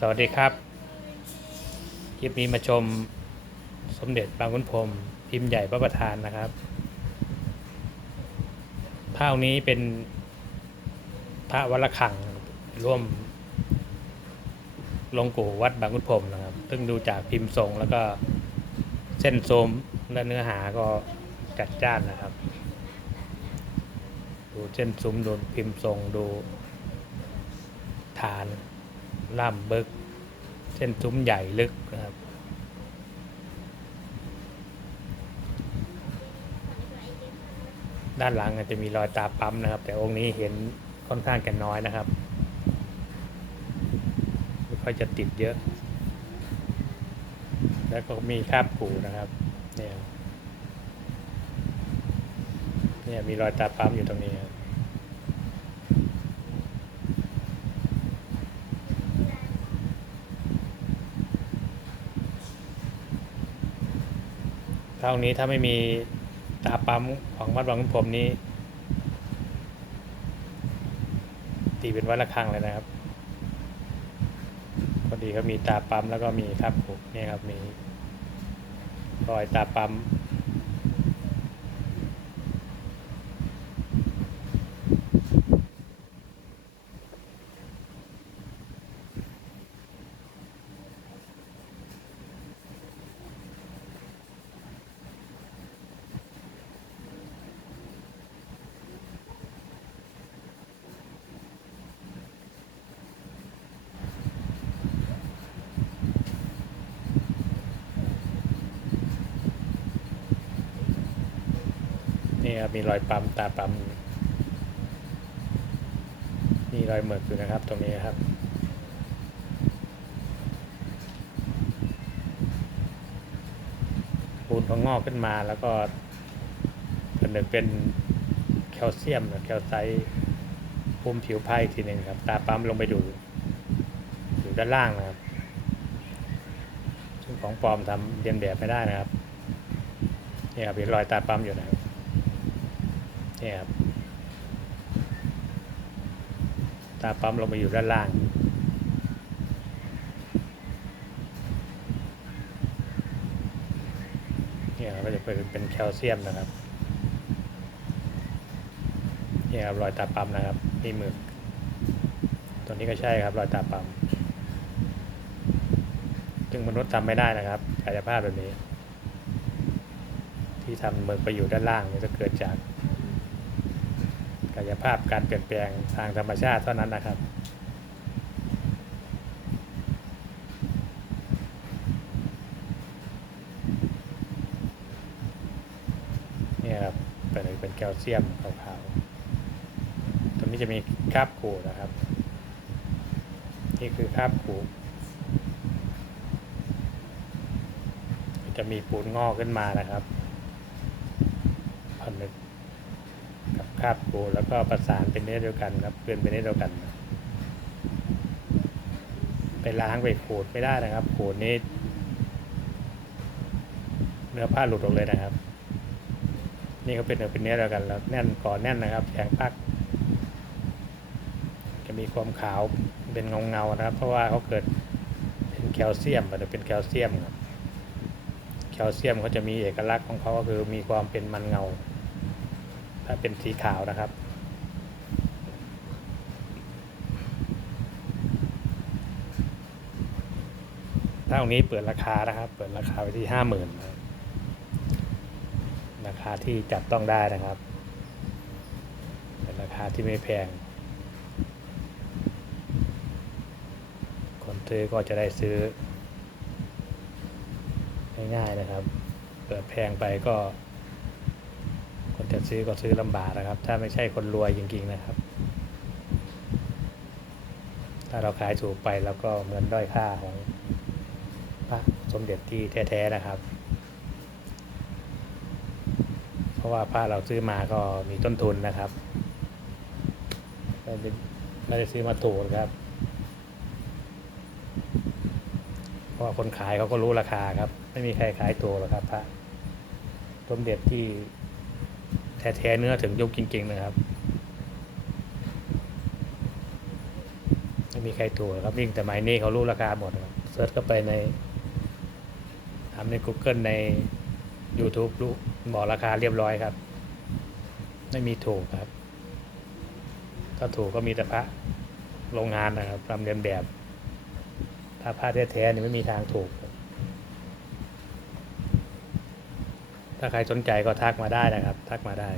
สวัสดีครับ คลิปนี้มาชมสมเด็จบางขุนพรมพิมพ์ใหญ่พระประธานนะครับภาพนี้เป็นพระวัดระฆังร่วมลงปู่วัดบางขุนพรมนะครับ ซึ่งดูจากพิมพ์ทรงแล้วก็เส้นโทรมและเนื้อหาก็จัดจ้านนะครับ ดูเส้นซุ้มดูพิมพ์ทรงดูฐาน ล่ำเบิกเส้นซุ้มใหญ่ลึกนะครับ ด้านหลังอาจจะมีรอยตาปั๊มนะครับ แต่องค์นี้เห็นค่อนข้างแก่น้อยนะครับไม่ค่อยจะติดเยอะ แล้วก็มีคราบกูนะครับเนี่ยเนี่ยมีรอยตาปั๊มอยู่ตรงนี้ครับ เท่านี้ถ้าไม่มีตาปั๊มของวัดบางขุนพรมนี้ ตีเป็นวัดระฆังเลยนะครับพอดีก็มีตาปั๊มแล้วก็มีครับผมเนี่ยครับมีรอยตาปั๊ม นี่ครับมีรอยปั๊มตาปั๊มมีรอยเหมึกอยู่นะครับ ตรงนี้ครับ ปูนพองอกขึ้นมาแล้วก็ผนึกเป็นแคลเซียมหรือแคลไซต์พุ่มผิวไพ่ทีหนึ่งครับ ตาปั๊มลงไปดูอยู่ด้านล่างนะครับซึ่งของปลอมทำเรียนแบบไม่ได้นะครับนี่ครับเป็นรอยตาปั๊มอยู่นะครับ นี่ครับ ตาปั๊มลงไปอยู่ด้านล่างเนี่ยก็จะเป็นเป็นแคลเซียมนะครับเนี่ยครับรอยตาปั๊มนะครับนี่หมึกตัวนี้ก็ใช่ครับรอยตาปั๊มซึ่งมนุษย์ทำไม่ได้นะครับกายภาพแบบนี้ ที่ทำหมึกไปอยู่ด้านล่างนี่จะเกิดจาก กายภาพการเปลี่ยนแปลงทางธรรมชาติเท่านั้นนะครับนี่ครับเป็นเป็นแคลเซียมขาวๆตรงนี้จะมีคราบขูดนะครับ นี่คือคราบขูดจะมีปูนงอกขึ้นมานะครับผนึก กับคราบขูดแล้วก็ประสานเป็นเนื้อเดียวกันครับเพื่อนเป็นเนื้อเดียวกัน ไปล้างไปขูดไม่ได้นะครับขูดนี้เนื้อผ้าหลุดออกเลยนะครับ นี่ก็เป็นเนื้อเป็นเนื้อเดียวกันแล้วแน่นก่อนแน่นนะครับแข็งปัก จะมีความขาวเป็นเงาเงาๆนะครับ เพราะว่าเขาเกิดเป็นแคลเซียมมันจะเป็นแคลเซียมครับแคลเซียมเขาจะมีเอกลักษณ์ของเขาก็คือมีความเป็นมันเงา เป็นสีขาวนะครับ ถ้าตรงนี้เปิดราคานะครับ เปิดราคาไปที่ห้าหมื่นราคาที่จับต้องได้นะครับ เป็นราคาที่ไม่แพง คนซื้อก็จะได้ซื้อง่ายๆนะครับ เปิดแพงไปก็ จะซื้อก็ซื้อลำบากนะครับ ถ้าไม่ใช่คนรวยจริงๆนะครับ ถ้าเราขายถูกไปแล้วก็เหมือนด้อยค่าของพระสมเด็จที่แท้ๆนะครับ เพราะว่าพระเราซื้อมาก็มีต้นทุนนะครับไม่ได้ซื้อมาถูกครับ เพราะคนขายเขาก็รู้ราคาครับ ไม่มีใครขายถูกหรอกครับพระสมเด็จที่ แท้ๆเนื้อถึงยุคจริงๆนะครับไม่มีใครถูกครับยิ่งแต่ไม้นี้เขารู้ราคาหมดครับเซิร์ชเข้าไปในทำใน Google ใน YouTube รู้บอกราคาเรียบร้อยครับ ไม่มีถูกครับ ถ้าถูกก็มีแต่พระโรงงานนะครับทำเรียนแบบ ถ้าพระแท้ๆนี่ไม่มีทางถูกครับ ถ้าใครสนใจก็ทักมาได้นะครับ ทักมาได้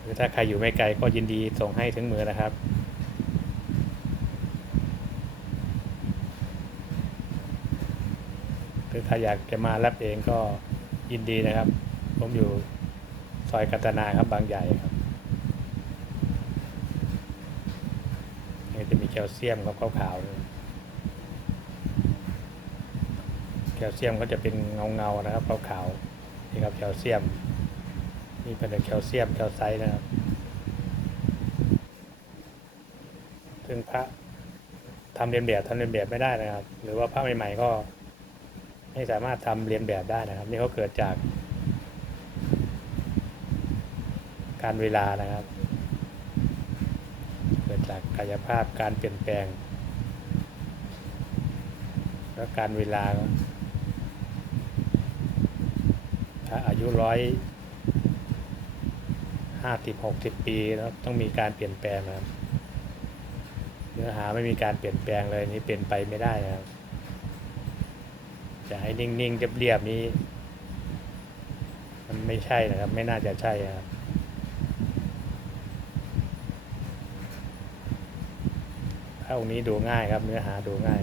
หรือถ้าใครอยู่ไม่ไกลก็ยินดีส่งให้ถึงมือนะครับหรือถ้าอยากจะมารับเองก็ยินดีนะครับ ผมอยู่ซอยกัตนาครับบางใหญ่ครับนี่จะมีแคลเซียมครับขาวๆเลย แคลเซียมก็จะเป็นเงาๆนะครับขาวๆนี่ครับแคลเซียมนี่เป็นแคลเซียมแคลไซต์นะครับซึ่งพระทำเรียนแบบทำเรียนแบบไม่ได้นะครับ หรือว่าพระใหม่ๆก็ไม่สามารถทำเรียนแบบได้นะครับ นี่เขาเกิดจาก การเวลานะครับ เกิดจากกายภาพการเปลี่ยนแปลง และการเวลา อายุร้อยห้าสิบหกสิบปีแล้วต้องมีการเปลี่ยนแปลงนะครับเนื้อหาไม่มีการเปลี่ยนแปลงเลยนี่เป็นไปไม่ได้นะครับจะให้นิ่งๆเรียบๆนี้ มันไม่ใช่นะครับ ไม่น่าจะใช่ครับพระองค์นี้ดูง่ายครับ เนื้อหาดูง่าย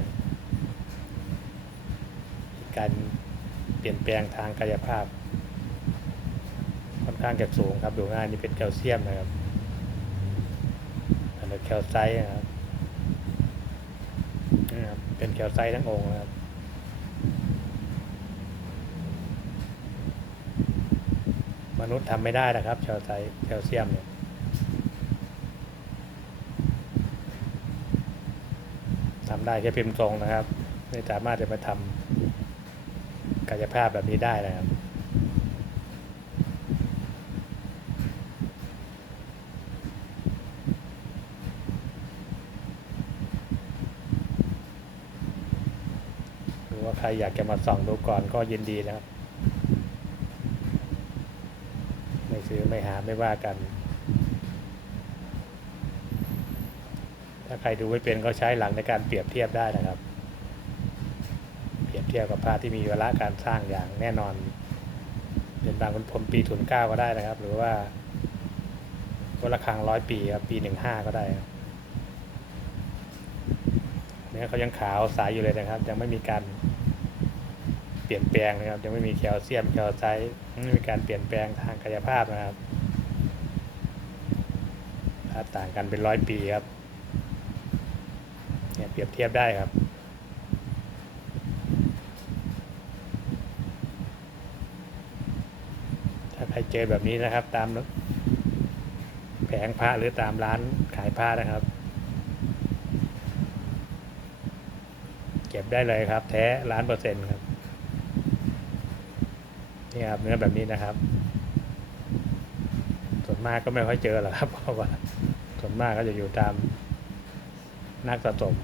การเปลี่ยนแปลงทางกายภาพ ข้างจะสูงครับดูง่ายนี่เป็นแคลเซียมนะครับอันนี้แคลไซต์นะครับนี่ครับ เป็นแคลไซต์ทั้งองค์นะครับมนุษย์ทำไม่ได้นะครับแคลไซต์แคลเซียมเนี่ยทำได้แค่พิมพ์ทรงนะครับ ไม่สามารถจะมาทำกายภาพแบบนี้ได้นะครับ ห รือว่าใครอยากจะมาส่องดูก่อนก็ยินดีนะครับ ไม่ซื้อไม่หาไม่ว่ากัน ถ้าใครดูไม่เป็นก็ใช้หลังในการเปรียบเทียบได้นะครับ เปรียบเทียบกับพระที่มีเวลาการสร้างอย่างแน่นอนเป็นบางคนพรมปีทุนเก้าก็ได้นะครับ หรือว่าวัดระฆังร้อยปีครับปีหนึ่งห้าก็ได้เนี่ยเขายังขาวใสอยู่เลยนะครับ ยังไม่มีการ ลี่ยนแปลงนะครับ ยังไม่มีแคลเซียมแคลไซต์ไม่มีการเปลี่ยนแปลงทางกายภาพนะครับถ้าต่างกันเป็นร้อยปีครับเนี่ยเปรียบเทียบได้ครับถ้าใครเจอแบบนี้นะครับ ตามแผงพระหรือตามร้านขายผ้านะครับเก็บได้เลยครับ แท้ล้านเปอร์เซ็นต์ครับ นี่ครับเนื้อแบบนี้นะครับ ส่วนมากก็ไม่ค่อยเจอหรอกครับ เพราะว่าส่วนมากก็จะอยู่ตามนักสะสม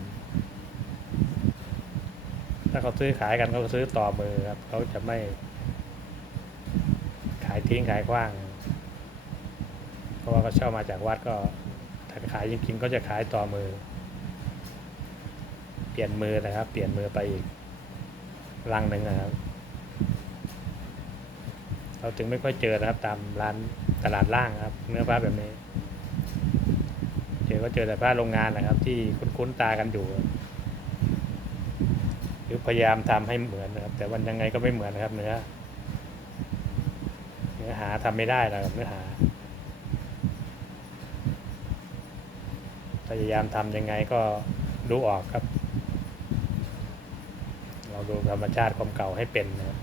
ถ้าเขาซื้อขายกันเขาก็ซื้อต่อมือครับ เขาจะไม่ ขายทิ้งขายกว้าง เพราะว่าเขาเช่ามาจากวัดก็ถ้าขายจริงๆก็จะขายต่อมือ เปลี่ยนมือนะครับ เปลี่ยนมือไปอีกลังหนึ่งนะครับ เราถึงไม่ค่อยเจอนะครับตามร้านตลาดล่างครับ เนื้อผ้าแบบนี้ เจอก็เจอแต่ผ้าโรงงานนะครับ ที่คุ้นๆตากันอยู่หรือพยายามทำให้เหมือนนะครับ แต่วันยังไงก็ไม่เหมือนนะครับ เนื้อเนื้อหาทำไม่ได้นะครับเนื้อหาพยายามทำยังไงก็ดูออกครับ เราดูธรรมชาติความเก่าให้เป็นนะครับ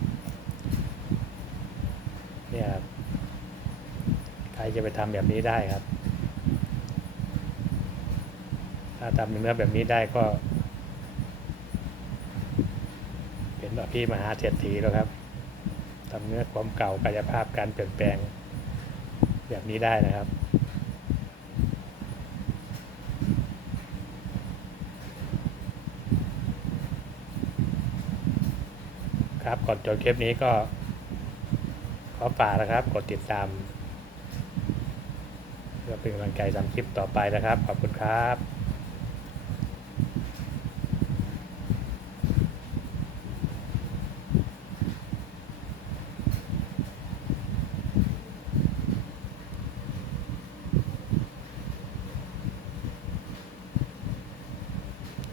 นี่ยใครจะไปทำแบบนี้ได้ครับ ถ้าทำเนื้อแบบนี้ได้ก็ เป็นพี่มหาเศรษฐีแล้วครับทำเนื้อความเก่ากายภาพการเปลี่ยนแปลงแบบนี้ได้นะครับครับก่อนจบคลิปนี้ก็ ขอฝากนะครับ กดติดตามเพื่อเป็นกำลังใจทำคลิปต่อไปนะครับ ขอบคุณครับ